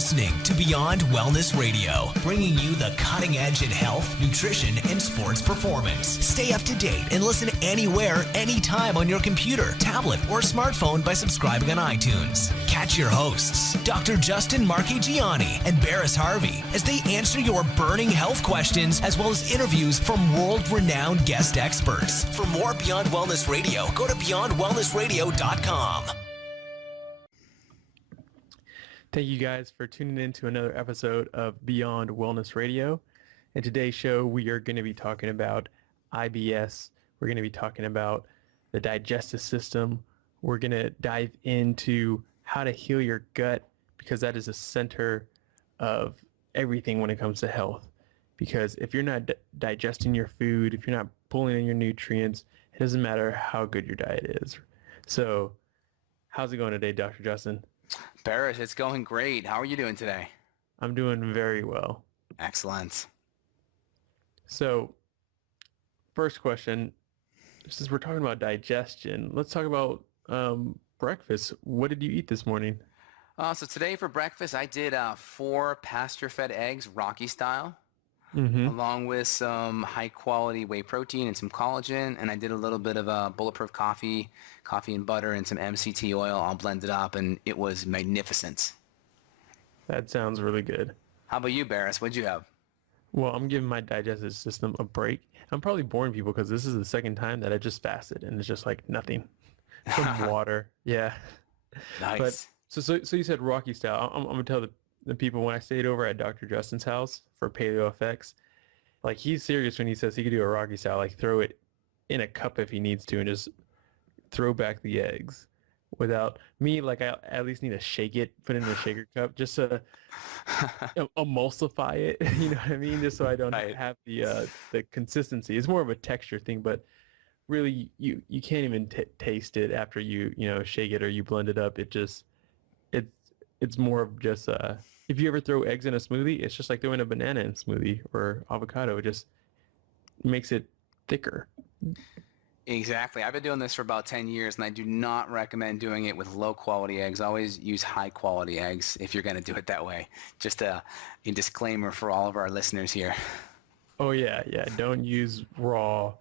listening to Beyond Wellness Radio, bringing you the cutting edge in health, nutrition, and sports performance. Stay up to date and listen anywhere, anytime on your computer, tablet, or smartphone by subscribing on iTunes. Catch your hosts, Dr. Justin Marchigiani and Barris Harvey, as they answer your burning health questions, as well as interviews from world-renowned guest experts. For more Beyond Wellness Radio, go to beyondwellnessradio.com. Thank you guys for tuning in to another episode of Beyond Wellness Radio. In today's show, we are going to be talking about IBS. We're going to be talking about the digestive system. We're going to dive into how to heal your gut, because that is the center of everything when it comes to health. Because if you're not digesting your food, if you're not pulling in your nutrients, it doesn't matter how good your diet is. So how's it going today, Dr. Justin? Barris, it's going great. How are you doing today? I'm doing very well. Excellent. So, first question, since we're talking about digestion, let's talk about breakfast. What did you eat this morning? So today for breakfast, I did 4 pasture-fed eggs, Rocky style, along with some high-quality whey protein and some collagen, and I did a little bit of bulletproof coffee and butter, and some MCT oil all blended up, and it was magnificent. That sounds really good. How about you, Barris? What'd you have? Well, I'm giving my digestive system a break. I'm probably boring people because this is the second time that I just fasted, and it's just like nothing. Some water. Yeah. Nice. But so you said Rocky style. I'm going to tell the people, when I stayed over at Dr. Justin's house for Paleo Effects, like, he's serious when he says he could do a Rocky style, like throw it in a cup if he needs to and just throw back the eggs. Without me, like, I at least need to shake it, put it in a shaker cup just to emulsify it, you know what I mean? Just so I don't have the consistency. It's more of a texture thing, but really you can't even taste it after you shake it or you blend it up. It's more of just if you ever throw eggs in a smoothie, it's just like throwing a banana in a smoothie or avocado. It just makes it thicker. Exactly. I've been doing this for about 10 years, and I do not recommend doing it with low-quality eggs. Always use high-quality eggs if you're going to do it that way. Just a disclaimer for all of our listeners here. Oh, yeah. Don't use raw,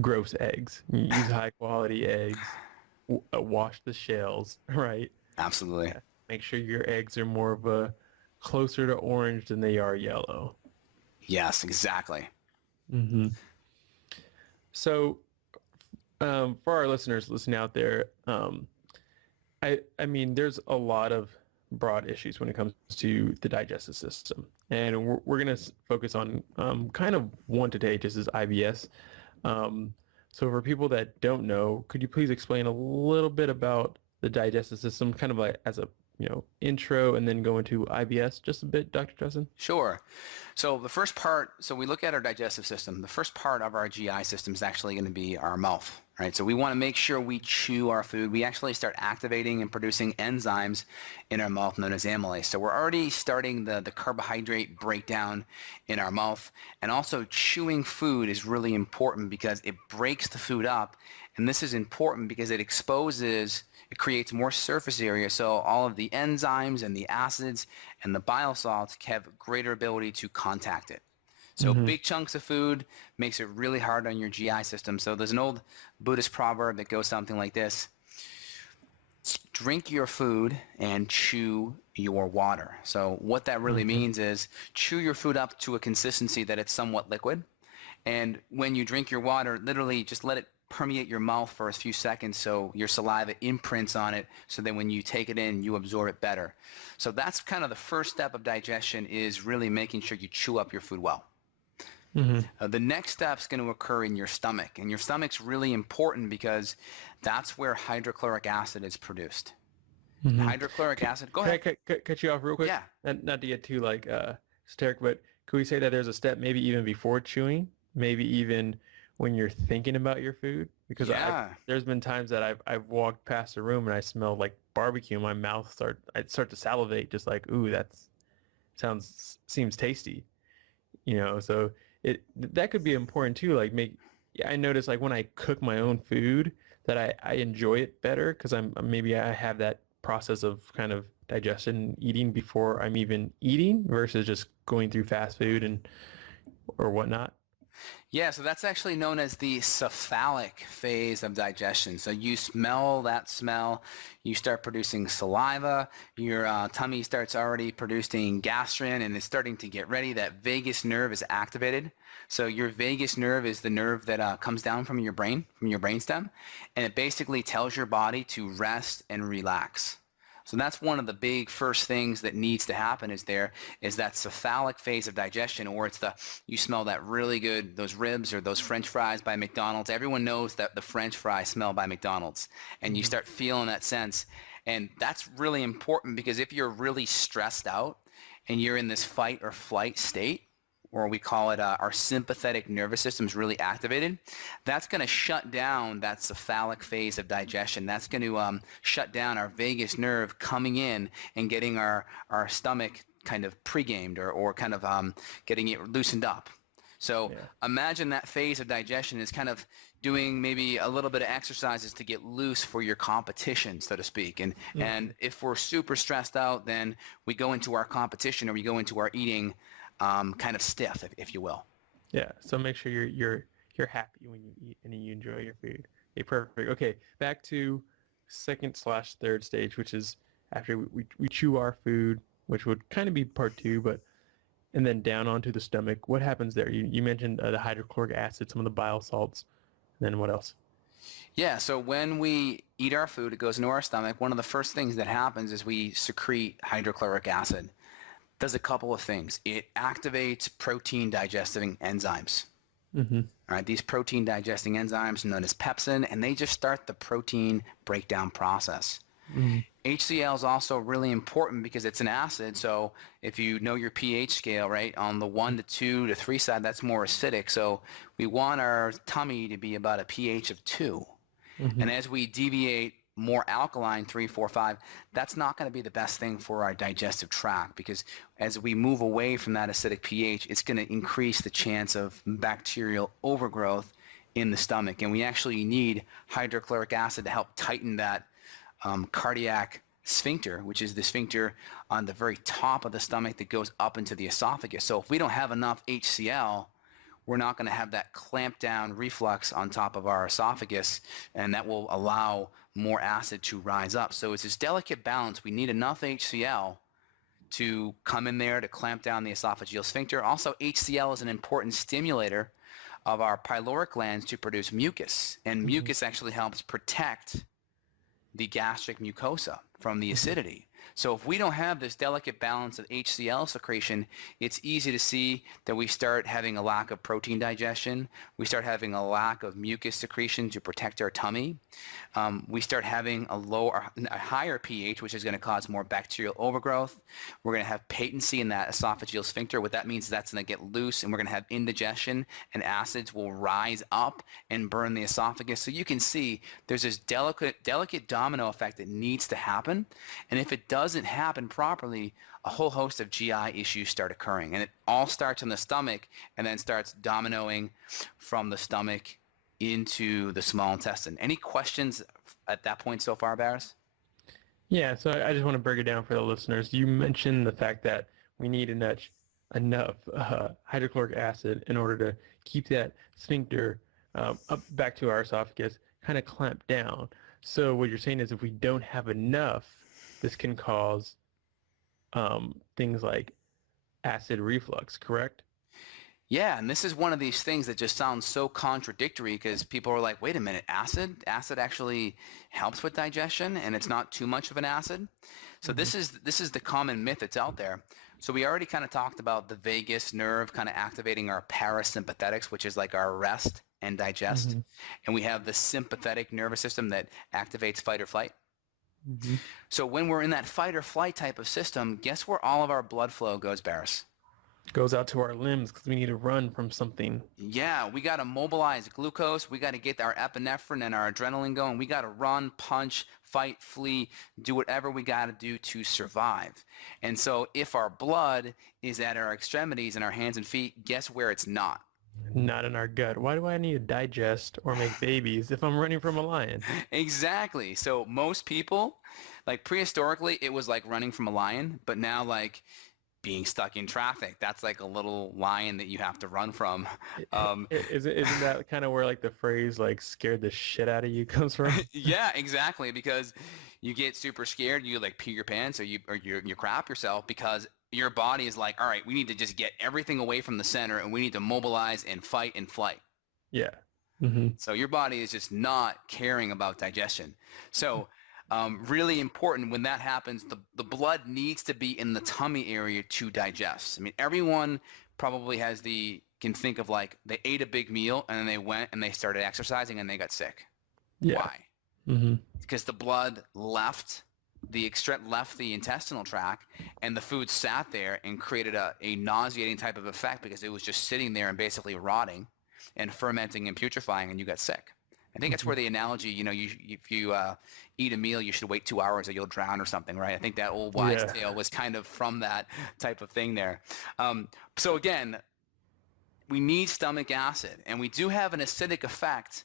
gross eggs. Use high-quality eggs. Wash the shells, right? Absolutely. Yeah. Make sure your eggs are more of a closer to orange than they are yellow. Yes, exactly. Mm-hmm. So, for our listeners listening out there, I mean, there's a lot of broad issues when it comes to the digestive system, and we're going to focus on kind of one today, just as IBS. So for people that don't know, could you please explain a little bit about the digestive system, kind of like as a intro, and then go into IBS just a bit, Dr. Justin? Sure. So the first part, so we look at our digestive system. The first part of our GI system is actually going to be our mouth, right? So we want to make sure we chew our food. We actually start activating and producing enzymes in our mouth known as amylase. So we're already starting the carbohydrate breakdown in our mouth. And also chewing food is really important because it breaks the food up. And this is important because it creates more surface area, so all of the enzymes and the acids and the bile salts have greater ability to contact it. So big chunks of food makes it really hard on your GI system. So there's an old Buddhist proverb that goes something like this: drink your food and chew your water. So what that really means is chew your food up to a consistency that it's somewhat liquid. And when you drink your water, literally just let it permeate your mouth for a few seconds so your saliva imprints on it, so that when you take it in, you absorb it better. So that's kind of the first step of digestion, is really making sure you chew up your food well. The next step is going to occur in your stomach, and your stomach's really important because that's where hydrochloric acid is produced. Hydrochloric acid, go ahead. Can I cut you off real quick? Yeah. Not to get too hysteric, but could we say that there's a step maybe even before chewing, maybe even when you're thinking about your food? Because there's been times that I've walked past a room and I smelled like barbecue, and my mouth I'd start to salivate, just like, ooh, seems tasty, so that could be important too. Like, I notice, like, when I cook my own food, that I enjoy it better because I have that process of kind of digestion and eating before I'm even eating versus just going through fast food and or whatnot? Yeah, so that's actually known as the cephalic phase of digestion. So you smell that smell, you start producing saliva, your tummy starts already producing gastrin, and it's starting to get ready. That vagus nerve is activated. So your vagus nerve is the nerve that comes down from your brain, from your brainstem, and it basically tells your body to rest and relax. So that's one of the big first things that needs to happen is that cephalic phase of digestion, or it's you smell that really good, those ribs or those French fries by McDonald's. Everyone knows that the French fry smell by McDonald's, and you start feeling that sense. And that's really important because if you're really stressed out and you're in this fight or flight state, or we call it our sympathetic nervous system is really activated, that's going to shut down that cephalic phase of digestion. That's going to shut down our vagus nerve coming in and getting our stomach kind of pre-gamed or kind of getting it loosened up. So imagine that phase of digestion is kind of doing maybe a little bit of exercises to get loose for your competition, so to speak. And if we're super stressed out, then we go into our competition or we go into our eating kind of stiff, if you will. Yeah. So make sure you're happy when you eat and you enjoy your food. Okay, perfect. Okay, back to second/third stage, which is after we chew our food, which would kind of be part 2, and then down onto the stomach. What happens there? You mentioned the hydrochloric acid, some of the bile salts. Then what else? Yeah, so when we eat our food, it goes into our stomach. One of the first things that happens is we secrete hydrochloric acid. Does a couple of things. It activates protein digesting enzymes. All right, these protein digesting enzymes known as pepsin, and they just start the protein breakdown process. HCl is also really important because it's an acid. So if you know your pH scale, right, on the 1 to 2 to 3 side, that's more acidic. So we want our tummy to be about a pH of 2. And as we deviate more alkaline, 3, 4, 5, that's not going to be the best thing for our digestive tract because as we move away from that acidic pH, it's going to increase the chance of bacterial overgrowth in the stomach. And we actually need hydrochloric acid to help tighten that cardiac sphincter, which is the sphincter on the very top of the stomach that goes up into the esophagus. So if we don't have enough HCl, we're not going to have that clamp down reflux on top of our esophagus, and that will allow more acid to rise up. So it's this delicate balance. We need enough HCl to come in there to clamp down the esophageal sphincter. Also, HCl is an important stimulator of our pyloric glands to produce mucus, and mucus actually helps protect the gastric mucosa from the acidity. So if we don't have this delicate balance of HCl secretion, it's easy to see that we start having a lack of protein digestion. We start having a lack of mucus secretion to protect our tummy. We start having a higher pH, which is going to cause more bacterial overgrowth. We're going to have patency in that esophageal sphincter. What that means is that's going to get loose, and we're going to have indigestion, and acids will rise up and burn the esophagus. So you can see there's this delicate domino effect that needs to happen. And if it doesn't happen properly, a whole host of GI issues start occurring. And it all starts in the stomach and then starts dominoing from the stomach into the small intestine. Any questions at that point so far, Barris? Yeah, so I just want to break it down for the listeners. You mentioned the fact that we need enough hydrochloric acid in order to keep that sphincter up back to our esophagus kind of clamped down. So what you're saying is if we don't have enough, this can cause things like acid reflux, correct? Yeah, and this is one of these things that just sounds so contradictory because people are like, wait a minute, acid actually helps with digestion and it's not too much of an acid. So this is the common myth that's out there. So we already kind of talked about the vagus nerve kind of activating our parasympathetics, which is like our rest and digest. And we have the sympathetic nervous system that activates fight or flight. So when we're in that fight or flight type of system, guess where all of our blood flow goes, Barris? Goes out to our limbs because we need to run from something. Yeah, we got to mobilize glucose. We got to get our epinephrine and our adrenaline going. We got to run, punch, fight, flee, do whatever we got to do to survive. And so if our blood is at our extremities and our hands and feet, guess where it's not? Not in our gut. Why do I need to digest or make babies if I'm running from a lion? Exactly. So most people, Like prehistorically, it was like running from a lion, but now like being stuck in traffic, that's like a little lion that you have to run from. Isn't that kind of where like the phrase like scared the shit out of you comes from? Yeah, exactly. Because you get super scared, you like pee your pants or you crap yourself because your body is like, all right, we need to just get everything away from the center and we need to mobilize and fight and flight. Yeah. Mm-hmm. So your body is just not caring about digestion. So really important when that happens, the blood needs to be in the tummy area to digest. I mean, everyone probably can think of like they ate a big meal and then they went and they started exercising and they got sick. Yeah. Why? Mm-hmm. Because the blood left the intestinal tract and the food sat there and created a nauseating type of effect because it was just sitting there and basically rotting and fermenting and putrefying and you got sick. I think that's where the analogy, if you eat a meal, you should wait 2 hours or you'll drown or something, right? I think that old wives' tale was kind of from that type of thing there. So again, we need stomach acid, and we do have an acidic effect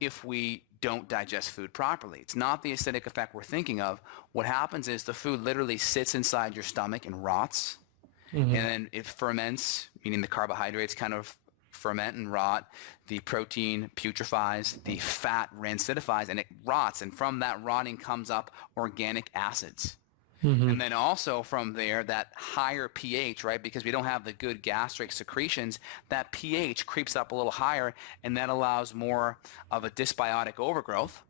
if we don't digest food properly. It's not the acidic effect we're thinking of. What happens is the food literally sits inside your stomach and rots, and then it ferments, meaning the carbohydrates kind of ferment and rot, the protein putrefies, the fat rancidifies, and it rots. And from that rotting comes up organic acids. And then also from there, that higher pH, right, because we don't have the good gastric secretions, that pH creeps up a little higher, and that allows more of a dysbiotic overgrowth.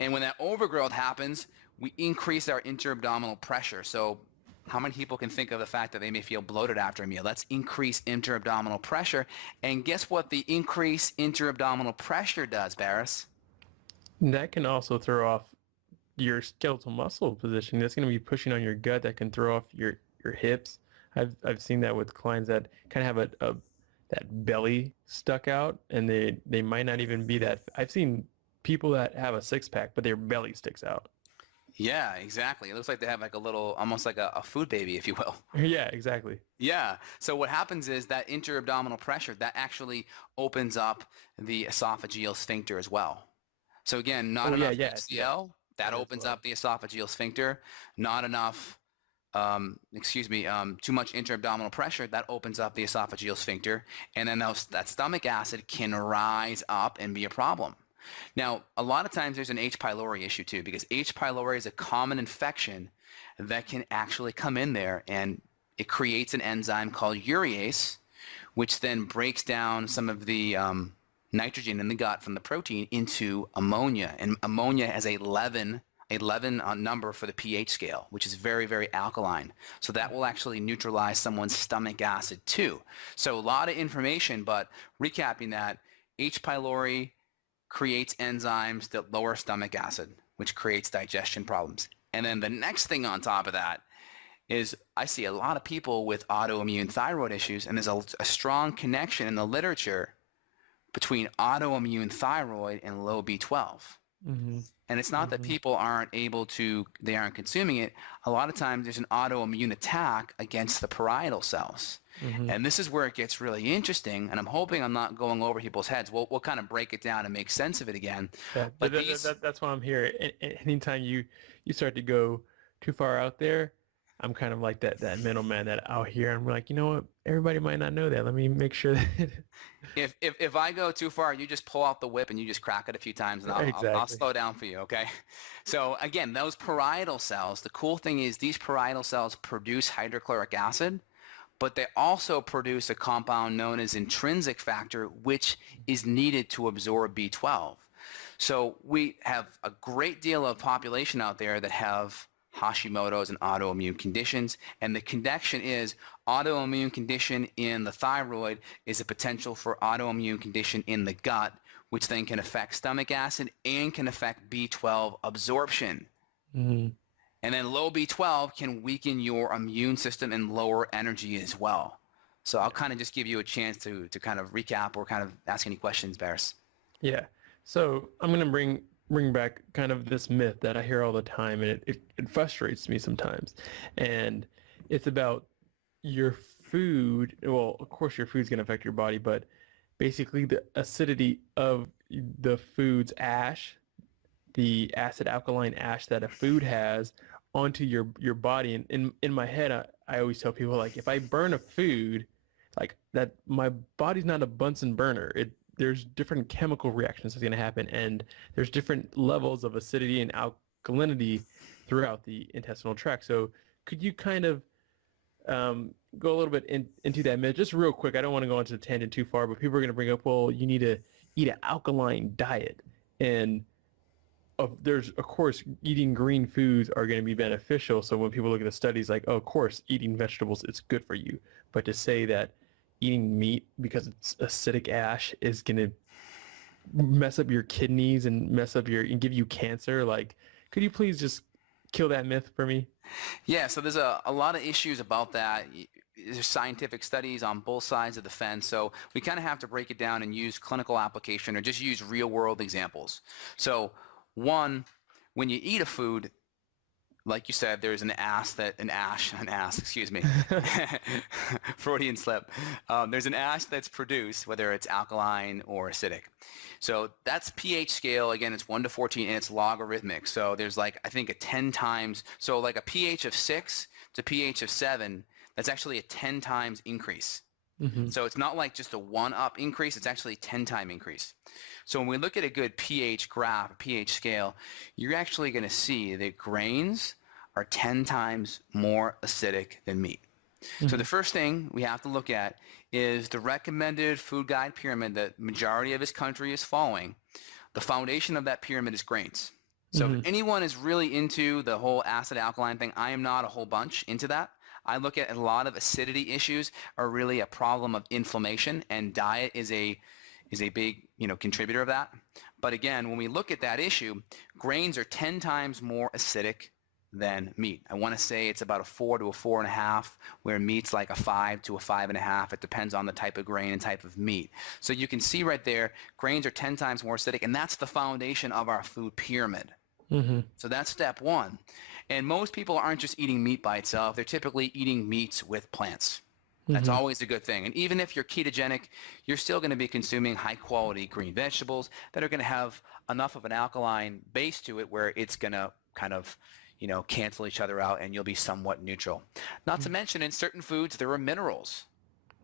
And when that overgrowth happens, we increase our interabdominal pressure. So how many people can think of the fact that they may feel bloated after a meal? That's increased interabdominal pressure. And guess what the increased interabdominal pressure does, Barris? That can also throw off your skeletal muscle position. That's going to be pushing on your gut. That can throw off your hips. I've seen that with clients that kind of have a that belly stuck out, and they might not even be that. I've seen people that have a six pack, but their belly sticks out. Yeah, exactly. It looks like they have like a little, almost like a food baby, if you will. Yeah, exactly. Yeah. So what happens is that interabdominal pressure, that actually opens up the esophageal sphincter as well. So again, not enough HCl, that opens up the esophageal sphincter. Not enough, too much interabdominal pressure, that opens up the esophageal sphincter. And then that stomach acid can rise up and be a problem. Now, a lot of times there's an H. pylori issue too, because H. pylori is a common infection that can actually come in there, and it creates an enzyme called urease, which then breaks down some of the nitrogen in the gut from the protein into ammonia. And ammonia has a 11 number for the pH scale, which is very, very alkaline. So that will actually neutralize someone's stomach acid too. So a lot of information, but recapping that, H. pylori creates enzymes that lower stomach acid, which creates digestion problems. And then the next thing on top of that is I see a lot of people with autoimmune thyroid issues, and there's a strong connection in the literature between autoimmune thyroid and low B12. And it's not that people aren't consuming it. A lot of times there's an autoimmune attack against the parietal cells. And this is where it gets really interesting, and I'm hoping I'm not going over people's heads. We'll kind of break it down and make sense of it again. Yeah, but that's why I'm here. Anytime you start to go too far out there, I'm kind of like that middleman that out here. I'm like, you know what? Everybody might not know that. Let me make sure that if I go too far, you just pull out the whip and you just crack it a few times, and I'll slow down for you, okay? So again, those parietal cells, the cool thing is these parietal cells produce hydrochloric acid, but they also produce a compound known as intrinsic factor, which is needed to absorb B12. So we have a great deal of population out there that have Hashimoto's and autoimmune conditions, and the connection is autoimmune condition in the thyroid is a potential for autoimmune condition in the gut, which then can affect stomach acid and can affect B12 absorption. And then low B12 can weaken your immune system and lower energy as well. So I'll kind of just give you a chance to kind of recap or kind of ask any questions, Barris. Yeah. So I'm going to bring back kind of this myth that I hear all the time, and it frustrates me sometimes. And it's about your food. Well, of course your food's going to affect your body, but basically the acidity of the food's ash the acid alkaline ash that a food has onto your body. And in my head, I always tell people, like, if I burn a food, like that, my body's not a Bunsen burner. There's different chemical reactions that's going to happen, and there's different levels of acidity and alkalinity throughout the intestinal tract. So could you kind of go a little bit into that myth, just real quick? I don't want to go into the tangent too far, but people are going to bring up, well, you need to eat an alkaline diet, and there's, of course, eating green foods are going to be beneficial. So when people look at the studies, like, oh, of course, eating vegetables is good for you. But to say that eating meat because it's acidic ash is going to mess up your kidneys and and give you cancer, like, could you please just kill that myth for me? Yeah, so there's a lot of issues about that. There's scientific studies on both sides of the fence, so we kind of have to break it down and use clinical application or just use real world examples. So one, when you eat a food, like you said, there's excuse me, Freudian slip. There's an ash that's produced, whether it's alkaline or acidic. So that's pH scale. Again, it's 1 to 14, and it's logarithmic. So there's, like, I think a 10 times. So like a pH of 6 to pH of 7, that's actually a 10 times increase. Mm-hmm. So it's not like just a 1-up increase. It's actually a 10-time increase. So when we look at a good pH graph, a pH scale, you're actually going to see that grains are 10 times more acidic than meat. Mm-hmm. So the first thing we have to look at is the recommended food guide pyramid that majority of this country is following. The foundation of that pyramid is grains. So if anyone is really into the whole acid alkaline thing, I am not a whole bunch into that. I look at a lot of acidity issues are really a problem of inflammation, and diet is a big, contributor of that. But again, when we look at that issue, grains are 10 times more acidic than meat. I want to say it's about a 4 to a 4.5, where meat's like a 5 to a 5.5. It depends on the type of grain and type of meat. So you can see right there, grains are 10 times more acidic, and that's the foundation of our food pyramid. Mm-hmm. So that's step one. And most people aren't just eating meat by itself. They're typically eating meats with plants. That's always a good thing. And even if you're ketogenic, you're still going to be consuming high-quality green vegetables that are going to have enough of an alkaline base to it where it's going to kind of, cancel each other out, and you'll be somewhat neutral. Not to mention, in certain foods, there are minerals.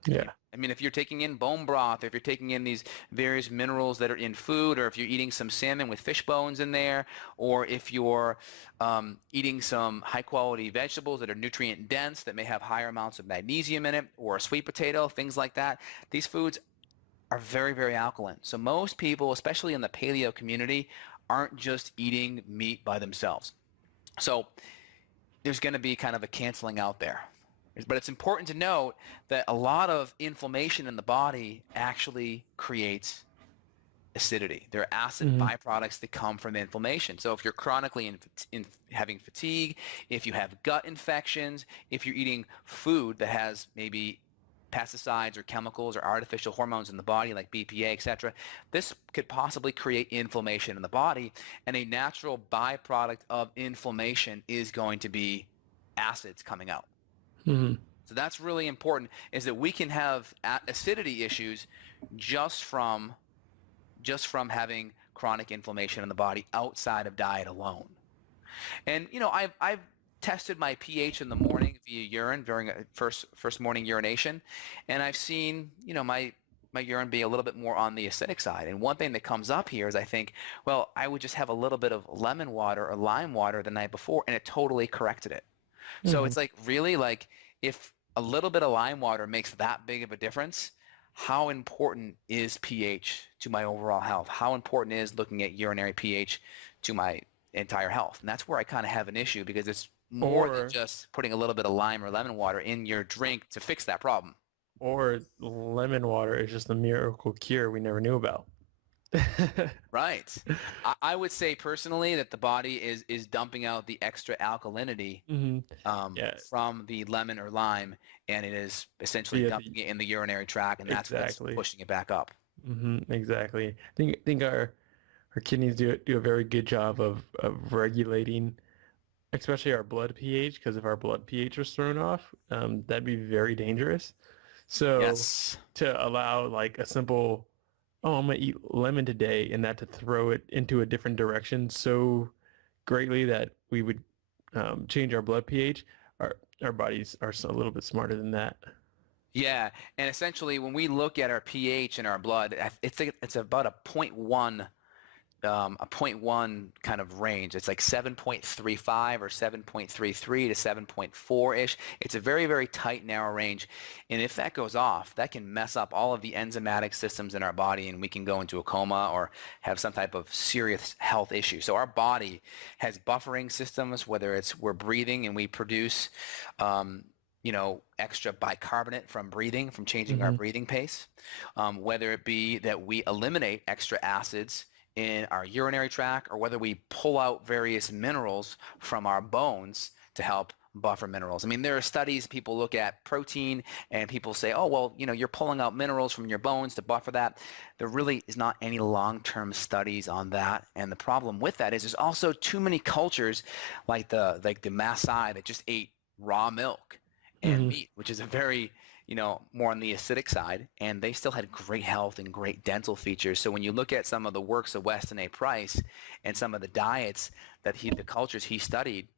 Yeah. I mean, if you're taking in bone broth, if you're taking in these various minerals that are in food, or if you're eating some salmon with fish bones in there, or if you're eating some high-quality vegetables that are nutrient-dense that may have higher amounts of magnesium in it, or a sweet potato, things like that, these foods are very, very alkaline. So most people, especially in the paleo community, aren't just eating meat by themselves. So there's going to be kind of a canceling out there. But it's important to note that a lot of inflammation in the body actually creates acidity. There are acid byproducts that come from inflammation. So if you're chronically having fatigue, if you have gut infections, if you're eating food that has maybe pesticides or chemicals or artificial hormones in the body like BPA, etc., this could possibly create inflammation in the body, and a natural byproduct of inflammation is going to be acids coming out. Mm-hmm. So that's really important, is that we can have acidity issues just from having chronic inflammation in the body outside of diet alone. And I've tested my pH in the morning via urine during a first morning urination, and I've seen my urine be a little bit more on the acidic side. And one thing that comes up here is I think, well, I would just have a little bit of lemon water or lime water the night before, and it totally corrected it. So it's like, really, like, if a little bit of lime water makes that big of a difference, how important is pH to my overall health? How important is looking at urinary pH to my entire health? And that's where I kind of have an issue, because it's more than just putting a little bit of lime or lemon water in your drink to fix that problem. Or lemon water is just a miracle cure we never knew about. Right. I would say personally that the body is dumping out the extra alkalinity from the lemon or lime, and it is essentially dumping it in the urinary tract, and that's what's pushing it back up. Exactly. I think our kidneys do a very good job of regulating, especially our blood pH, because if our blood pH was thrown off, that'd be very dangerous. So to allow like a simple oh, I'm gonna eat lemon today, and that to throw it into a different direction so greatly that we would change our blood pH. Our bodies are a little bit smarter than that. Yeah, and essentially when we look at our pH in our blood, it's about a point 0.1 a point 0.1 kind of range. It's like 7.35 or 7.33 to 7.4-ish. It's a very, very tight, narrow range. And if that goes off, that can mess up all of the enzymatic systems in our body, and we can go into a coma or have some type of serious health issue. So our body has buffering systems, whether it's we're breathing and we produce extra bicarbonate from breathing, from changing our breathing pace, whether it be that we eliminate extra acids in our urinary tract, or whether we pull out various minerals from our bones to help buffer minerals. I mean, there are studies, people look at protein and people say, oh, well, you're pulling out minerals from your bones to buffer that. There really is not any long-term studies on that. And the problem with that is there's also too many cultures like the Maasai that just ate raw milk and meat, which is a very more on the acidic side, and they still had great health and great dental features. So when you look at some of the works of Weston A. Price and some of the diets that the cultures he studied,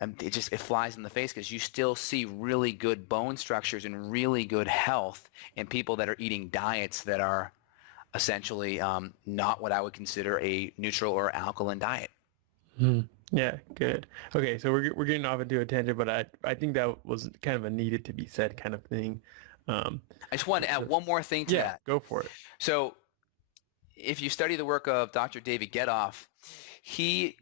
and it flies in the face, because you still see really good bone structures and really good health in people that are eating diets that are essentially not what I would consider a neutral or alkaline diet. Yeah, good. Okay, so we're getting off into a tangent, but I think that was kind of a needed to be said kind of thing. I just want to add one more thing to that. Yeah, go for it. So if you study the work of Dr. David Gethoff, he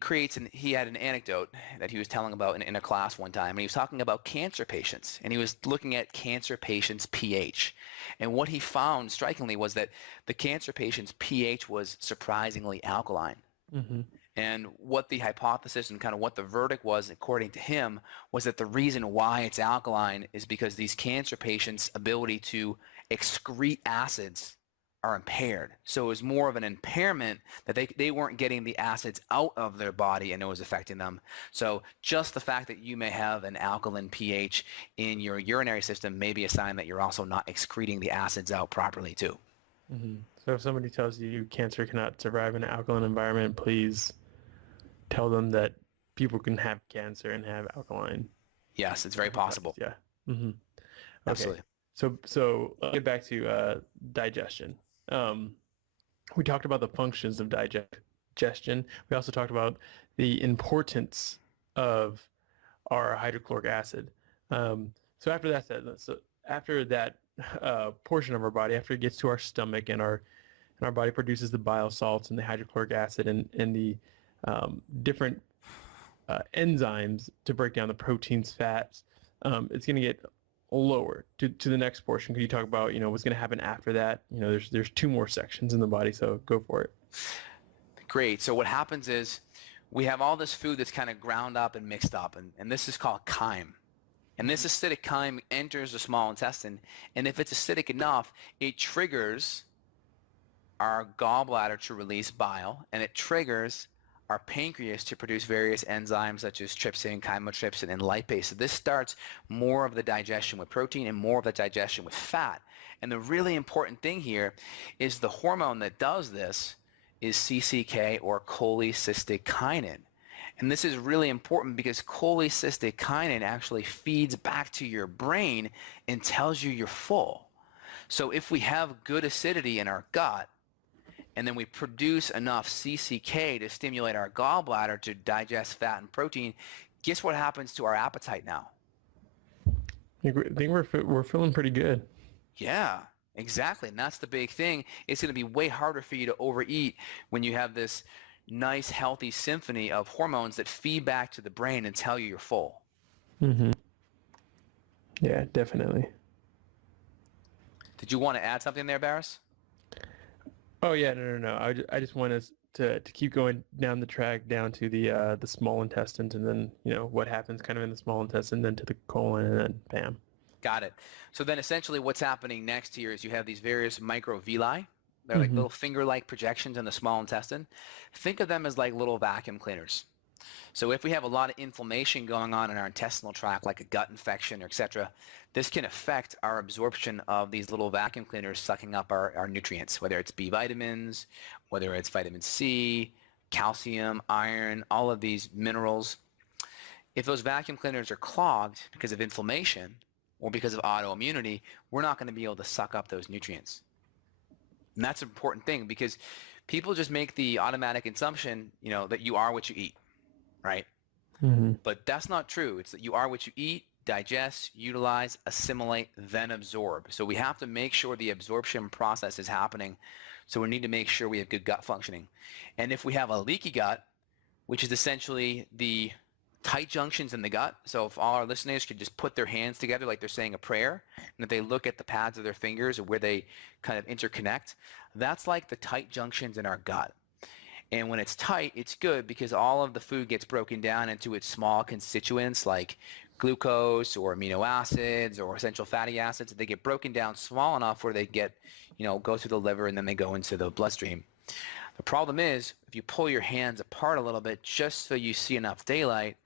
had an anecdote that he was telling about in a class one time, and he was talking about cancer patients, and he was looking at cancer patients' pH. And what he found strikingly was that the cancer patient's pH was surprisingly alkaline. And what the hypothesis and kind of what the verdict was, according to him, was that the reason why it's alkaline is because these cancer patients' ability to excrete acids are impaired. So it was more of an impairment that they weren't getting the acids out of their body, and it was affecting them. So just the fact that you may have an alkaline pH in your urinary system may be a sign that you're also not excreting the acids out properly too. So if somebody tells you cancer cannot survive in an alkaline environment, please tell them that people can have cancer and have alkaline. Yes, it's very possible. Yeah. Okay. Absolutely. So let's get back to digestion. We talked about the functions of digestion. We also talked about the importance of our hydrochloric acid. So after that said, after that portion of our body, after it gets to our stomach and our body produces the bile salts and the hydrochloric acid and the different enzymes to break down the proteins, fats, it's going to get lower to the next portion. Could you talk about what's going to happen after that? There's two more sections in the body, so go for it. Great. So what happens is we have all this food that's kind of ground up and mixed up, and this is called chyme. And this acidic chyme enters the small intestine, and if it's acidic enough, it triggers our gallbladder to release bile, and it triggers our pancreas to produce various enzymes such as trypsin, chymotrypsin, and lipase. So this starts more of the digestion with protein and more of the digestion with fat. And the really important thing here is the hormone that does this is CCK, or cholecystokinin. And this is really important because cholecystokinin actually feeds back to your brain and tells you you're full. So if we have good acidity in our gut, and then we produce enough CCK to stimulate our gallbladder to digest fat and protein, guess what happens to our appetite now? I think we're feeling pretty good. Yeah, exactly. And that's the big thing. It's going to be way harder for you to overeat when you have this nice, healthy symphony of hormones that feed back to the brain and tell you you're full. Yeah, definitely. Did you want to add something there, Barris? Oh yeah, no. I just want us to keep going down the track down to the small intestines, and then what happens kind of in the small intestine, then to the colon, and then bam. Got it. So then essentially what's happening next here is you have these various microvilli. They're like little finger-like projections in the small intestine. Think of them as like little vacuum cleaners. So if we have a lot of inflammation going on in our intestinal tract, like a gut infection or et cetera, this can affect our absorption of these little vacuum cleaners sucking up our nutrients, whether it's B vitamins, whether it's vitamin C, calcium, iron, all of these minerals. If those vacuum cleaners are clogged because of inflammation or because of autoimmunity, we're not going to be able to suck up those nutrients. And that's an important thing because people just make the automatic assumption, that you are what you eat, right? Mm-hmm. But that's not true. It's that you are what you eat, digest, utilize, assimilate, then absorb. So we have to make sure the absorption process is happening. So we need to make sure we have good gut functioning. And if we have a leaky gut, which is essentially the tight junctions in the gut. So if all our listeners could just put their hands together like they're saying a prayer, and if they look at the pads of their fingers or where they kind of interconnect, that's like the tight junctions in our gut. And when it's tight, it's good because all of the food gets broken down into its small constituents like glucose or amino acids or essential fatty acids. They get broken down small enough where they get, go through the liver and then they go into the bloodstream. The problem is if you pull your hands apart a little bit just so you see enough daylight,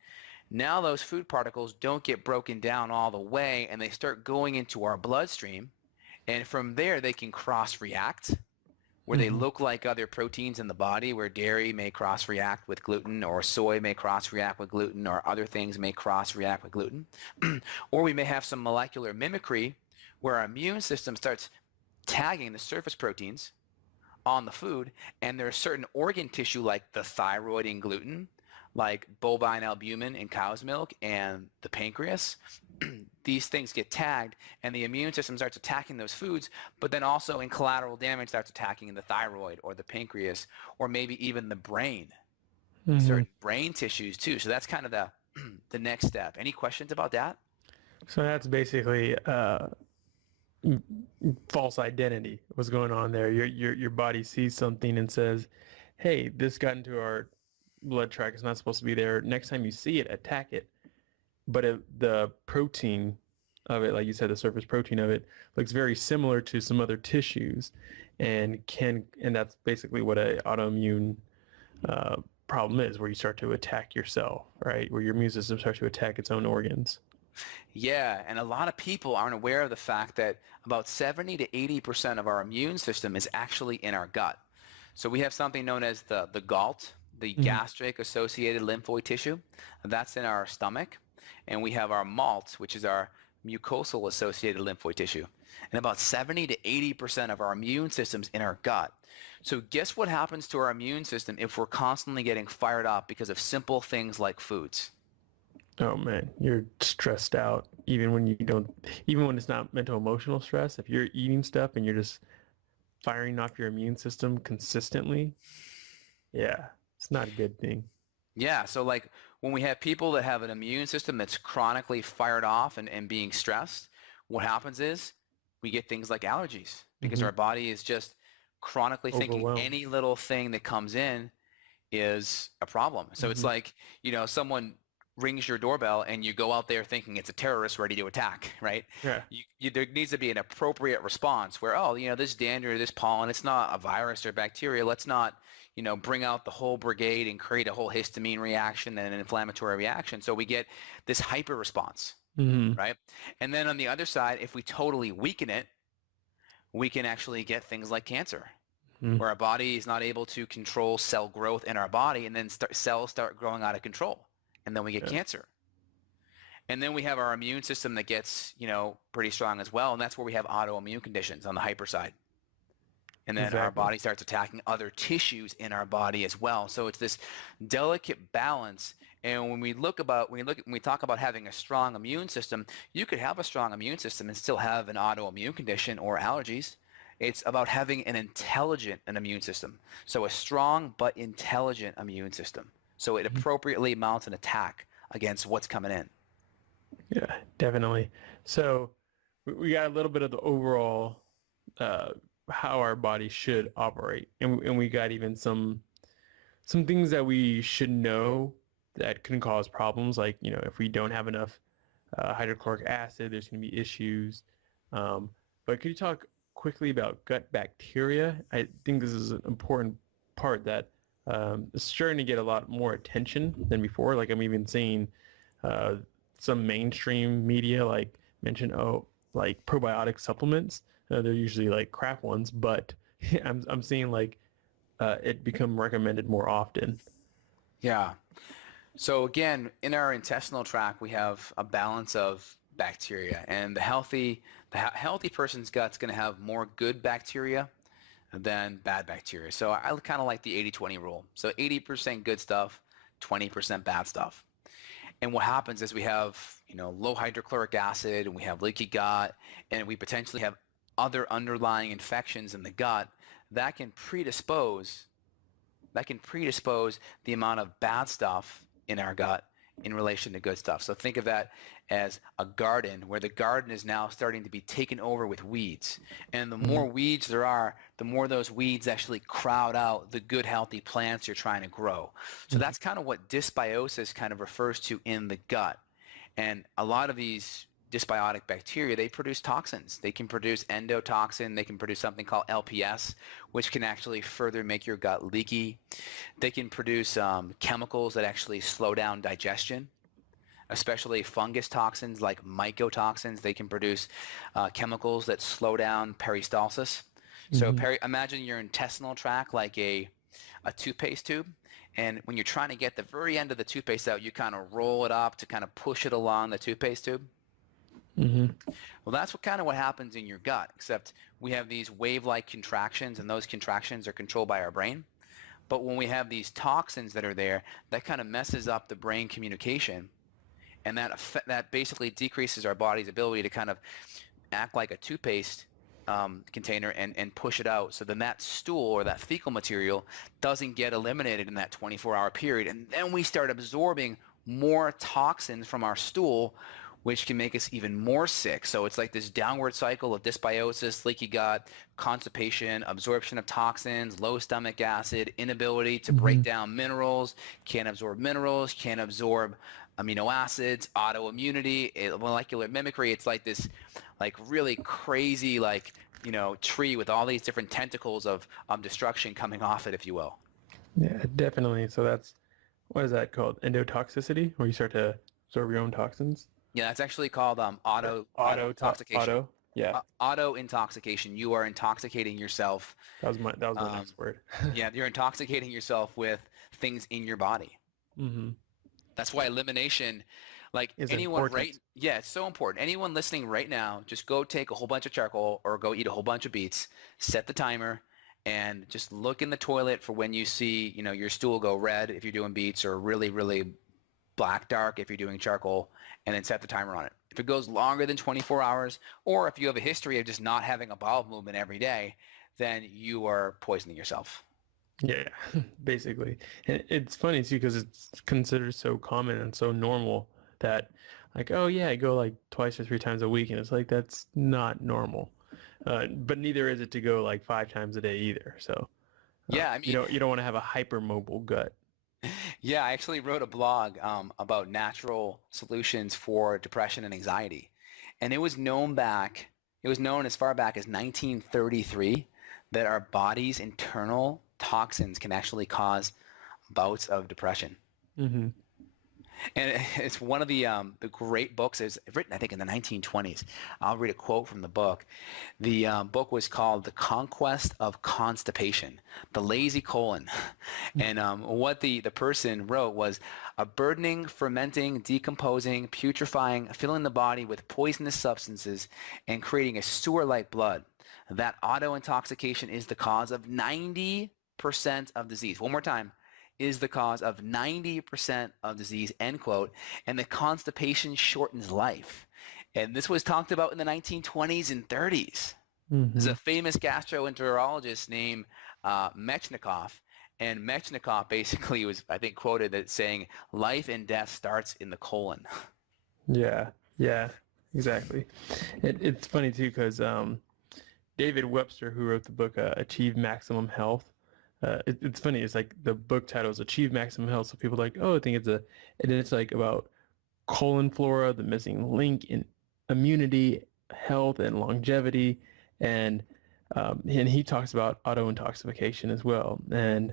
now those food particles don't get broken down all the way and they start going into our bloodstream. And from there, they can cross-react where they look like other proteins in the body, where dairy may cross-react with gluten or soy may cross-react with gluten or other things may cross-react with gluten. Or we may have some molecular mimicry where our immune system starts tagging the surface proteins on the food, and there's certain organ tissue like the thyroid in gluten, like bovine albumin in cow's milk, and the pancreas. These things get tagged and the immune system starts attacking those foods, but then also in collateral damage starts attacking the thyroid or the pancreas or maybe even the brain, certain brain tissues too. So that's kind of the next step. Any questions about that? So that's basically false identity. What's going on there? Your body sees something and says, hey, this got into our blood tract. It's not supposed to be there. Next time you see it, attack it. But the protein of it, like you said, the surface protein of it looks very similar to some other tissues, and that's basically what an autoimmune problem is, where you start to attack yourself, right? Where your immune system starts to attack its own organs. Yeah, and a lot of people aren't aware of the fact that about 70 to 80% of our immune system is actually in our gut. So we have something known as the GALT, the gastric associated lymphoid tissue. That's in our stomach. And we have our MALT, which is our mucosal associated lymphoid tissue. And about 70 to 80% of our immune system's in our gut. So guess what happens to our immune system if we're constantly getting fired up because of simple things like foods? Oh man, you're stressed out even when it's not mental emotional stress. If you're eating stuff and you're just firing off your immune system consistently, yeah, it's not a good thing. Yeah, so like when we have people that have an immune system that's chronically fired off and being stressed, what happens is we get things like allergies because our body is just chronically thinking any little thing that comes in is a problem. So it's like, someone rings your doorbell and you go out there thinking it's a terrorist ready to attack, right? Yeah. There needs to be an appropriate response where, this dander, this pollen, it's not a virus or bacteria. Let's not, bring out the whole brigade and create a whole histamine reaction and an inflammatory reaction. So we get this hyper response, right? And then on the other side, if we totally weaken it, we can actually get things like cancer, where our body is not able to control cell growth in our body, and then cells start growing out of control. And then we get cancer. And then we have our immune system that gets, pretty strong as well. And that's where we have autoimmune conditions on the hyper side. And then our body starts attacking other tissues in our body as well. So it's this delicate balance. And when we talk about having a strong immune system, you could have a strong immune system and still have an autoimmune condition or allergies. It's about having an intelligent immune system. So a strong but intelligent immune system. So it appropriately mounts an attack against what's coming in. Yeah, definitely. So we got a little bit of the overall how our body should operate, and we got even some things that we should know that can cause problems, like if we don't have enough hydrochloric acid, there's going to be issues. But could you talk quickly about gut bacteria? I think this is an important part that It's starting to get a lot more attention than before. Like I'm even seeing some mainstream media like mention, like probiotic supplements. They're usually like crap ones, but I'm seeing like it become recommended more often. Yeah. So again, in our intestinal tract, we have a balance of bacteria, and the healthy person's gut's going to have more good bacteria than bad bacteria. So I kind of like the 80-20 rule. So 80% good stuff, 20% bad stuff. And what happens is we have, low hydrochloric acid, and we have leaky gut, and we potentially have other underlying infections in the gut that can predispose the amount of bad stuff in our gut in relation to good stuff. So think of that as a garden where the garden is now starting to be taken over with weeds. And the more weeds there are, the more those weeds actually crowd out the good, healthy plants you're trying to grow. So that's kind of what dysbiosis kind of refers to in the gut. And a lot of these dysbiotic bacteria, they produce toxins. They can produce endotoxin. They can produce something called LPS, which can actually further make your gut leaky. They can produce chemicals that actually slow down digestion, especially fungus toxins like mycotoxins. They can produce chemicals that slow down peristalsis. So imagine your intestinal tract like a toothpaste tube. And when you're trying to get the very end of the toothpaste out, you kind of roll it up to kind of push it along the toothpaste tube. Well, that's what happens in your gut, except we have these wave-like contractions, and those contractions are controlled by our brain. But when we have these toxins that are there, that kind of messes up the brain communication, and that basically decreases our body's ability to kind of act like a toothpaste container and push it out. So then that stool or that fecal material doesn't get eliminated in that 24-hour period, and then we start absorbing more toxins from our stool, which can make us even more sick. So it's like this downward cycle of dysbiosis, leaky gut, constipation, absorption of toxins, low stomach acid, inability to break down minerals, can't absorb amino acids, autoimmunity, molecular mimicry. It's like this really crazy tree with all these different tentacles of destruction coming off it, if you will. Yeah, definitely. So that's, what is that called? Endotoxicity, where you start to absorb your own toxins? Yeah, it's actually called auto-intoxication. Auto-intoxication. You are intoxicating yourself. That was my next word. Yeah, you're intoxicating yourself with things in your body. That's why elimination, is anyone important. Yeah, it's so important. Anyone listening right now, just go take a whole bunch of charcoal or go eat a whole bunch of beets, set the timer, and just look in the toilet for when you see, your stool go red if you're doing beets, or really, really black dark if you're doing charcoal, and then set the timer on it. If it goes longer than 24 hours, or if you have a history of just not having a bowel movement every day, then you are poisoning yourself. Yeah, basically. And it's funny too, because it's considered so common and so normal that oh yeah, I go twice or 3 times a week, and it's that's not normal. But neither is it to go 5 times a day either. So yeah, I mean, you don't want to have a hypermobile gut. Yeah, I actually wrote a blog about natural solutions for depression and anxiety. And it was known as far back as 1933 that our body's internal toxins can actually cause bouts of depression. And it's one of the great books. It's written, I think, in the 1920s. I'll read a quote from the book. The book was called The Conquest of Constipation, The Lazy Colon. And what the person wrote was, a burdening, fermenting, decomposing, putrefying, filling the body with poisonous substances and creating a sewer-like blood. That auto-intoxication is the cause of 90% of disease. One more time. Is the cause of 90% of disease, end quote, and the constipation shortens life. And this was talked about in the 1920s and 30s. There's a famous gastroenterologist named Metchnikoff, and Metchnikoff basically was, I think, quoted as saying, life and death starts in the colon. Yeah, exactly. It's funny too, because David Webster, who wrote the book Achieve Maximum Health, it's funny. It's the book title is Achieve Maximum Health. So people I think it's and then it's about colon flora, the missing link in immunity, health, and longevity. And he talks about auto-intoxication as well. And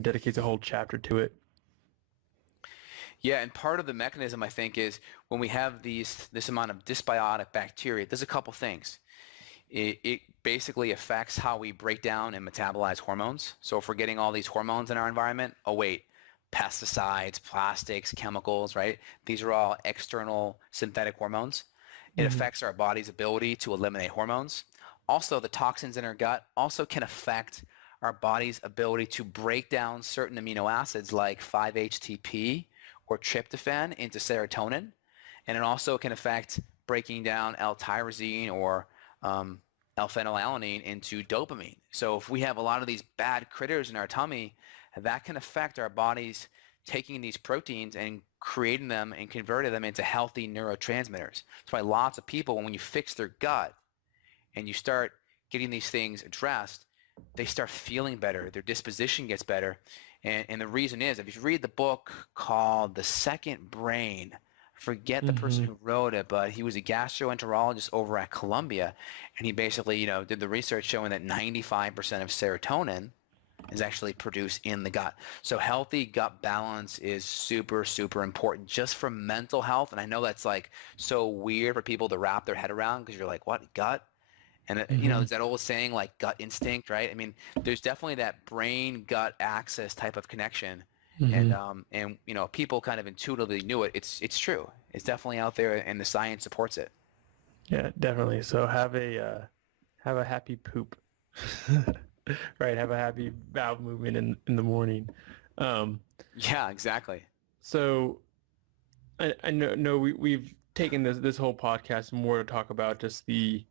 dedicates a whole chapter to it. Yeah, and part of the mechanism, I think, is when we have this amount of dysbiotic bacteria, there's a couple things. It basically affects how we break down and metabolize hormones. So if we're getting all these hormones in our environment, oh wait, pesticides, plastics, chemicals, right? These are all external synthetic hormones. It affects our body's ability to eliminate hormones. Also, the toxins in our gut also can affect our body's ability to break down certain amino acids like 5-HTP or tryptophan into serotonin. And it also can affect breaking down L-tyrosine or L-phenylalanine into dopamine. So if we have a lot of these bad critters in our tummy, that can affect our bodies taking these proteins and creating them and converting them into healthy neurotransmitters. That's why lots of people, when you fix their gut and you start getting these things addressed, they start feeling better. Their disposition gets better. And the reason is, if you read the book called The Second Brain, forget the person who wrote it, but he was a gastroenterologist over at Columbia, and he basically, did the research showing that 95% of serotonin is actually produced in the gut. So healthy gut balance is super, super important just for mental health. And I know that's like so weird for people to wrap their head around because you're like, what, gut? And there's that old saying like gut instinct, right? I mean, there's definitely that brain-gut axis type of connection. And people kind of intuitively knew it. It's true. It's definitely out there, and the science supports it. Yeah, definitely. So have a happy poop, right? Have a happy bowel movement in the morning. Yeah, exactly. So I know we've taken this whole podcast more to talk about just the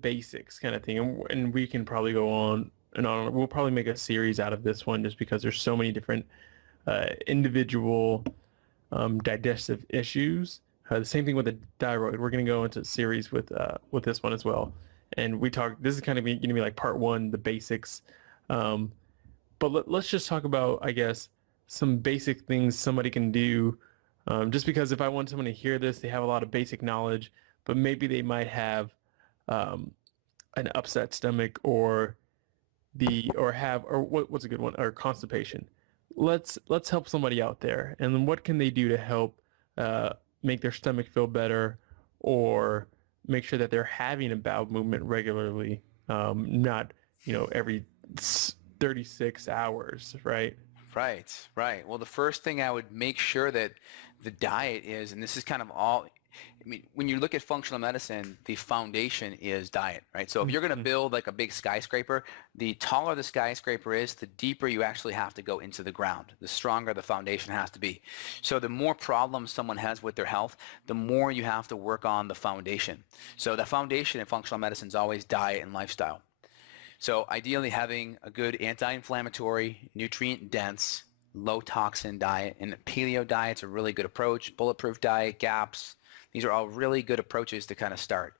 basics kind of thing, and we can probably go on and on. We'll probably make a series out of this one just because there's so many different individual digestive issues. The same thing with the thyroid. We're going to go into a series with this one as well. And this is kind of going to be like part one, the basics. But let's just talk about, I guess, some basic things somebody can do. Just because if I want someone to hear this, they have a lot of basic knowledge, but maybe they might have an upset stomach or what's a good one, or constipation. Let's help somebody out there. And then what can they do to help make their stomach feel better, or make sure that they're having a bowel movement regularly, not every 36 hours, right? Right. Well, the first thing I would make sure that the diet is, and this is kind of all, I mean, when you look at functional medicine, the foundation is diet, right? So if you're going to build like a big skyscraper, the taller the skyscraper is, the deeper you actually have to go into the ground, the stronger the foundation has to be. So the more problems someone has with their health, the more you have to work on the foundation. So the foundation in functional medicine is always diet and lifestyle. So ideally having a good anti-inflammatory, nutrient-dense, low-toxin diet, and paleo diet's a really good approach. Bulletproof diet, GAPS, these are all really good approaches to kind of start.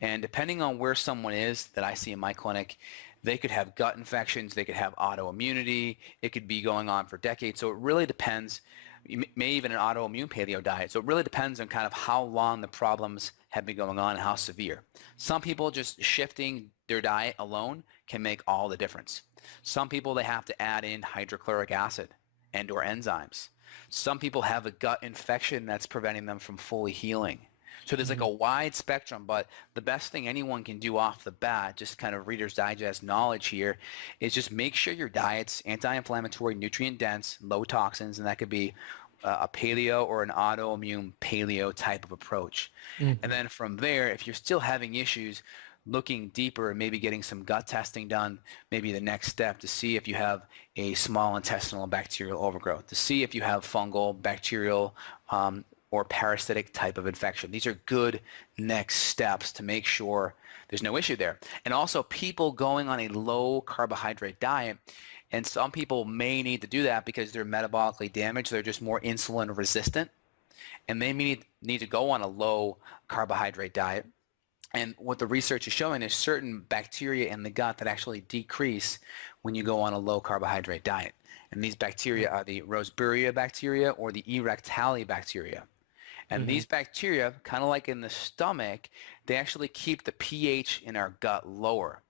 And depending on where someone is that I see in my clinic, they could have gut infections, they could have autoimmunity, it could be going on for decades. So it really depends. You may even an autoimmune paleo diet. So it really depends on kind of how long the problems have been going on and how severe. Some people just shifting their diet alone can make all the difference. Some people, they have to add in hydrochloric acid and or enzymes. Some people have a gut infection that's preventing them from fully healing. So there's like a wide spectrum, but the best thing anyone can do off the bat, just kind of Reader's Digest knowledge here, is just make sure your diet's anti-inflammatory, nutrient-dense, low toxins, and that could be a paleo or an autoimmune paleo type of approach. And then from there, if you're still having issues, looking deeper and maybe getting some gut testing done, maybe the next step to see if you have a small intestinal bacterial overgrowth, to see if you have fungal, bacterial, or parasitic type of infection. These are good next steps to make sure there's no issue there. And also people going on a low carbohydrate diet, and some people may need to do that because they're metabolically damaged, they're just more insulin resistant, and they may need to go on a low carbohydrate diet. And what the research is showing is certain bacteria in the gut that actually decrease when you go on a low carbohydrate diet. And these bacteria are the Roseburia bacteria or the Erectali bacteria. And these bacteria, kind of like in the stomach, they actually keep the pH in our gut lower.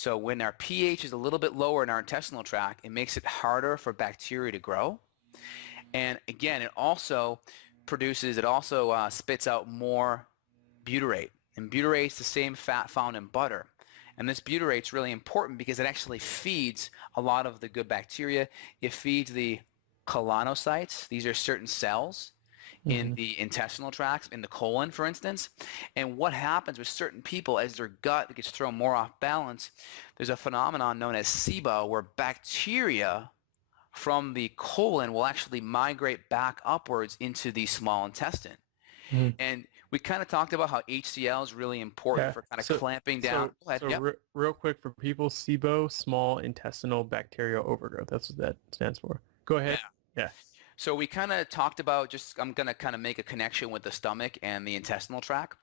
So when our pH is a little bit lower in our intestinal tract, it makes it harder for bacteria to grow. And again, it also spits out more butyrate. And butyrate is the same fat found in butter. And this butyrate is really important because it actually feeds a lot of the good bacteria. It feeds the colonocytes. These are certain cells in the intestinal tracts, in the colon, for instance. And what happens with certain people as their gut gets thrown more off balance, there's a phenomenon known as SIBO, where bacteria from the colon will actually migrate back upwards into the small intestine. And we kind of talked about how HCl is really important for kind of clamping down. Real quick for people, SIBO, small intestinal bacterial overgrowth. That's what that stands for. Go ahead. Yeah. So we kind of talked about I'm going to kind of make a connection with the stomach and the intestinal tract.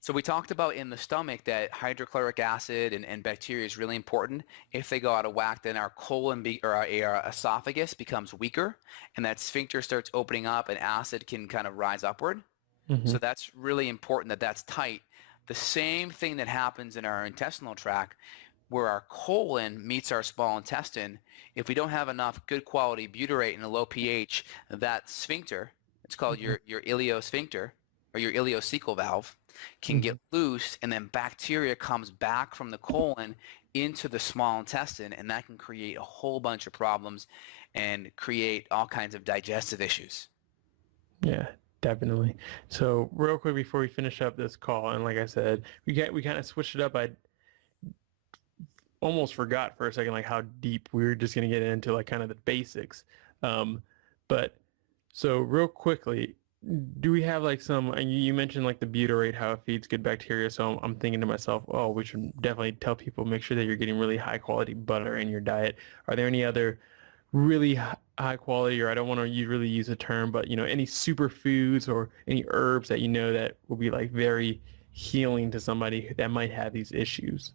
So we talked about in the stomach that hydrochloric acid and bacteria is really important. If they go out of whack, then our colon or our esophagus becomes weaker, and that sphincter starts opening up and acid can kind of rise upward. So that's really important that that's tight. The same thing that happens in our intestinal tract, where our colon meets our small intestine, if we don't have enough good quality butyrate in a low pH, that sphincter, it's called your iliosphincter or your ileocecal valve, can get loose, and then bacteria comes back from the colon into the small intestine, and that can create a whole bunch of problems and create all kinds of digestive issues. Yeah, definitely. So real quick before we finish up this call, and like I said, we kind of switched it up. I almost forgot for a second like how deep we were just going to get into like kind of the basics. But so real quickly, do we have like some, and you mentioned like the butyrate, how it feeds good bacteria. So I'm thinking to myself, oh, we should definitely tell people, make sure that you're getting really high quality butter in your diet. Are there any other really high quality, or I don't want to really use the term, but any superfoods or any herbs that that will be like very healing to somebody that might have these issues?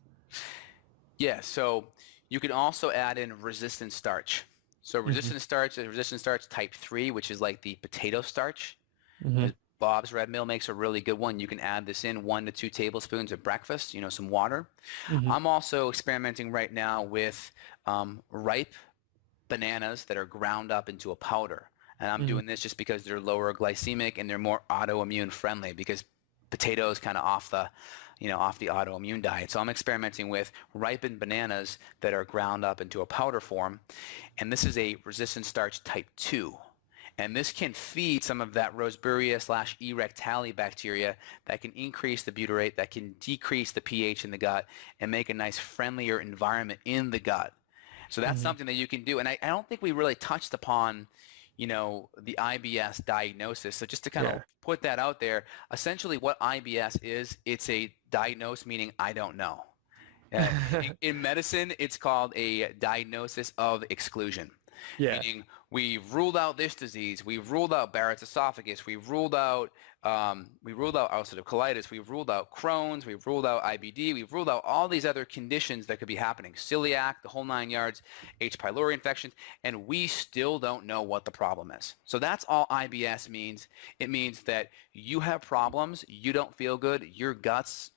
Yeah, so you can also add in resistant starch. So resistant starch is resistant starch type 3, which is like the potato starch. Bob's Red Mill makes a really good one. You can add this in 1 to 2 tablespoons at breakfast, some water. I'm also experimenting right now with ripe bananas that are ground up into a powder. And I'm doing this just because they're lower glycemic and they're more autoimmune friendly, because potatoes kind of off the autoimmune diet. So I'm experimenting with ripened bananas that are ground up into a powder form. And this is a resistant starch type 2. And this can feed some of that Roseburia/E. bacteria that can increase the butyrate, that can decrease the pH in the gut and make a nice friendlier environment in the gut. So that's something that you can do. And I don't think we really touched upon the IBS diagnosis. So just to kind of put that out there, essentially what IBS is, it's a diagnose, meaning I don't know. In medicine, it's called a diagnosis of exclusion. Meaning we've ruled out this disease, we've ruled out Barrett's esophagus, we've ruled out ulcerative colitis, we've ruled out Crohn's, we've ruled out IBD, we've ruled out all these other conditions that could be happening, celiac, the whole 9 yards, H. pylori infections, and we still don't know what the problem is. So that's all IBS means. It means that you have problems, you don't feel good, your gut's,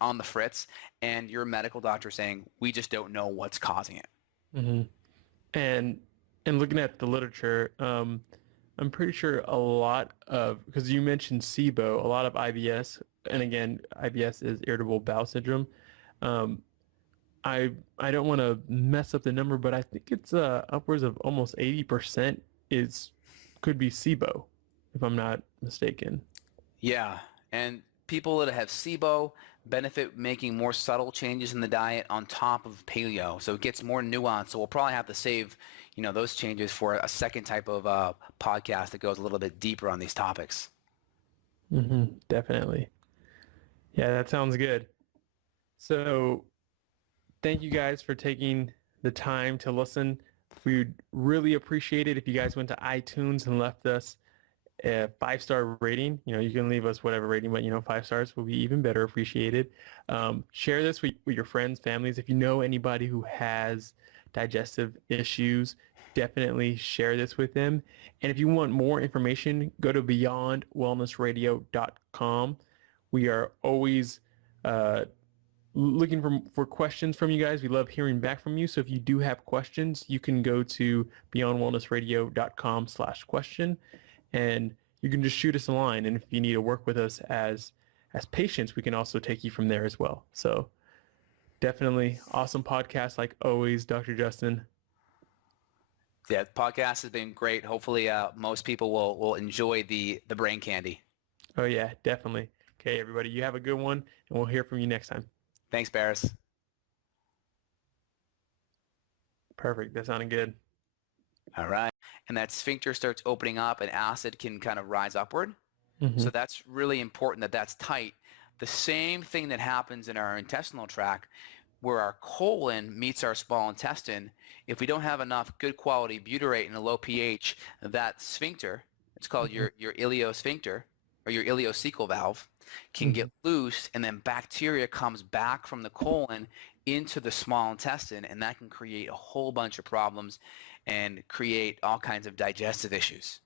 on the fritz, and your medical doctor saying, we just don't know what's causing it. And looking at the literature, I'm pretty sure a lot of, because you mentioned SIBO, a lot of IBS, and again, IBS is irritable bowel syndrome. I don't want to mess up the number, but I think it's upwards of almost 80% could be SIBO, if I'm not mistaken. Yeah, and people that have SIBO benefit making more subtle changes in the diet on top of paleo, so it gets more nuanced. So we'll probably have to save those changes for a second type of podcast that goes a little bit deeper on these topics. Definitely. Yeah, that sounds good. So thank you guys for taking the time to listen. We'd really appreciate it if you guys went to iTunes and left us a 5-star rating. You can leave us whatever rating, but 5 stars will be even better appreciated. Share this with your friends, families. If you know anybody who has digestive issues, definitely share this with them. And if you want more information, go to beyondwellnessradio.com. We are always looking for questions from you guys. We love hearing back from you. So if you do have questions, you can go to beyondwellnessradio.com/question, and you can just shoot us a line. And if you need to work with us as patients, we can also take you from there as well. So definitely awesome podcast, like always, Dr. Justin. Yeah, the podcast has been great. Hopefully, most people will enjoy the brain candy. Oh yeah, definitely. Okay, everybody, you have a good one, and we'll hear from you next time. Thanks, Barris. Perfect. That sounded good. All right. And that sphincter starts opening up and acid can kind of rise upward. Mm-hmm. So that's really important that that's tight. The same thing that happens in our intestinal tract where our colon meets our small intestine, if we don't have enough good quality butyrate and a low pH, that sphincter, it's called your iliosphincter or your ileocecal valve, can get loose, and then bacteria comes back from the colon into the small intestine, and that can create a whole bunch of problems and create all kinds of digestive issues.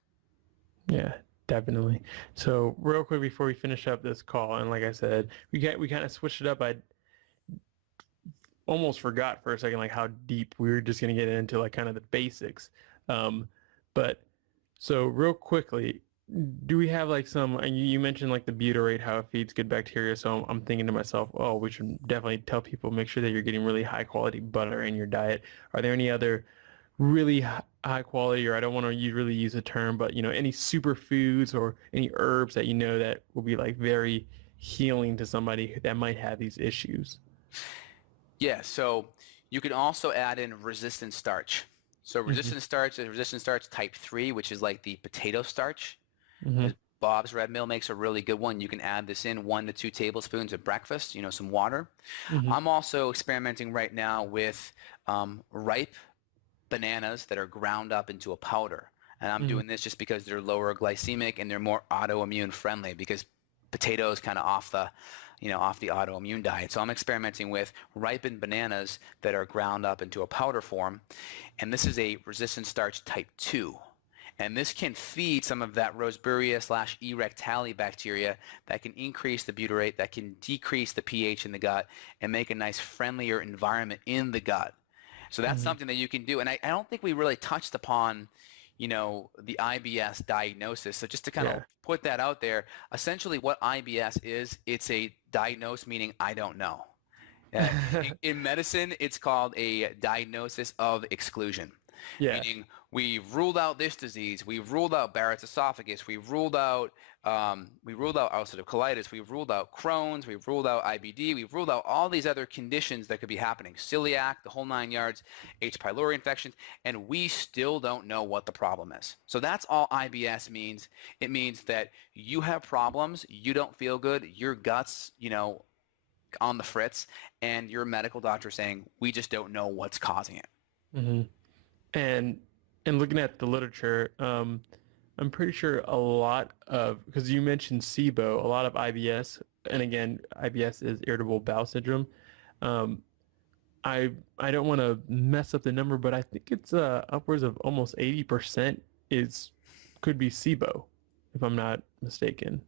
Yeah, definitely. So real quick before we finish up this call, and like I said, we kind of switched it up. I almost forgot for a second like how deep we were just going to get into like kind of the basics. But so real quickly, do we have like some, and you mentioned like the butyrate, how it feeds good bacteria. So I'm thinking to myself, oh, we should definitely tell people, make sure that you're getting really high quality butter in your diet. Are there any other really high quality, or I don't want to really use a term, but any superfoods or any herbs that that will be like very healing to somebody that might have these issues? Yeah, so you can also add in resistant starch. So resistant starch is resistant starch type 3, which is like the potato starch. Bob's Red Mill makes a really good one. You can add this in 1 to 2 tablespoons at breakfast, some water. I'm also experimenting right now with ripe bananas that are ground up into a powder. And I'm doing this just because they're lower glycemic and they're more autoimmune friendly, because potatoes kind of off the autoimmune diet. So I'm experimenting with ripened bananas that are ground up into a powder form. And this is a resistant starch type 2. And this can feed some of that Roseburia/E-rectali bacteria that can increase the butyrate, that can decrease the pH in the gut, and make a nice friendlier environment in the gut. So that's something that you can do. And I don't think we really touched upon, the IBS diagnosis. So just to kind of put that out there, essentially what IBS is, it's a diagnose, meaning I don't know. In medicine, it's called a diagnosis of exclusion. Yeah. Meaning we've ruled out this disease, we've ruled out Barrett's esophagus, we've ruled out ulcerative colitis, we've ruled out Crohn's, we've ruled out IBD, we've ruled out all these other conditions that could be happening, celiac, the whole 9 yards, H. pylori infections, and we still don't know what the problem is. So that's all IBS means. It means that you have problems, you don't feel good, your gut's, on the fritz, and your medical doctor saying, we just don't know what's causing it. And looking at the literature, I'm pretty sure a lot of, because you mentioned SIBO, a lot of IBS, and again, IBS is irritable bowel syndrome. I don't want to mess up the number, but I think it's upwards of almost 80% could be SIBO, if I'm not mistaken.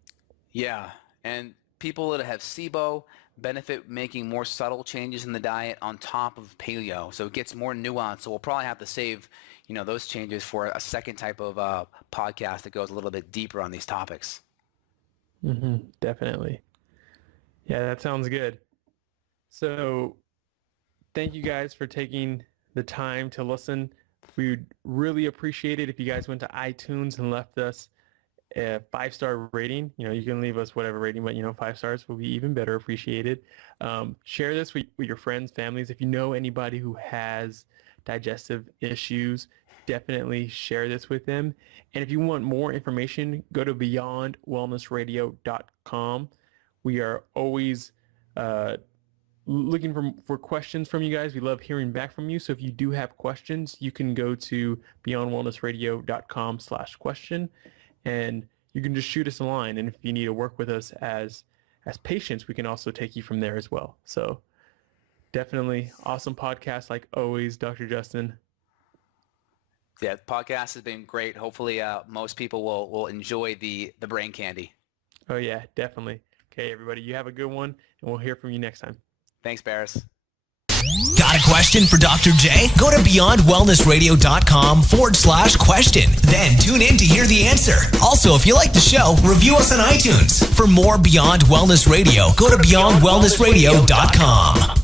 Yeah, and people that have SIBO benefit making more subtle changes in the diet on top of paleo, so it gets more nuanced. So we'll probably have to save, those changes for a second type of podcast that goes a little bit deeper on these topics. Definitely. Yeah, that sounds good. So thank you guys for taking the time to listen. We'd really appreciate it if you guys went to iTunes and left us a 5-star rating. You can leave us whatever rating, but 5 stars will be even better appreciated. Share this with your friends, families. If you know anybody who has digestive issues, definitely share this with them. And if you want more information, go to beyondwellnessradio.com. We are always looking for questions from you guys. We love hearing back from you. So if you do have questions, you can go to beyondwellnessradio.com/question. And you can just shoot us a line. And if you need to work with us as patients, we can also take you from there as well. So definitely awesome podcast, like always, Dr. Justin. Yeah, the podcast has been great. Hopefully most people will enjoy the brain candy. Oh, yeah, definitely. Okay, everybody, you have a good one, and we'll hear from you next time. Thanks, Bears. Got a question for Dr. J? Go to beyondwellnessradio.com/question. Then tune in to hear the answer. Also, if you like the show, review us on iTunes. For more Beyond Wellness Radio, go to beyondwellnessradio.com.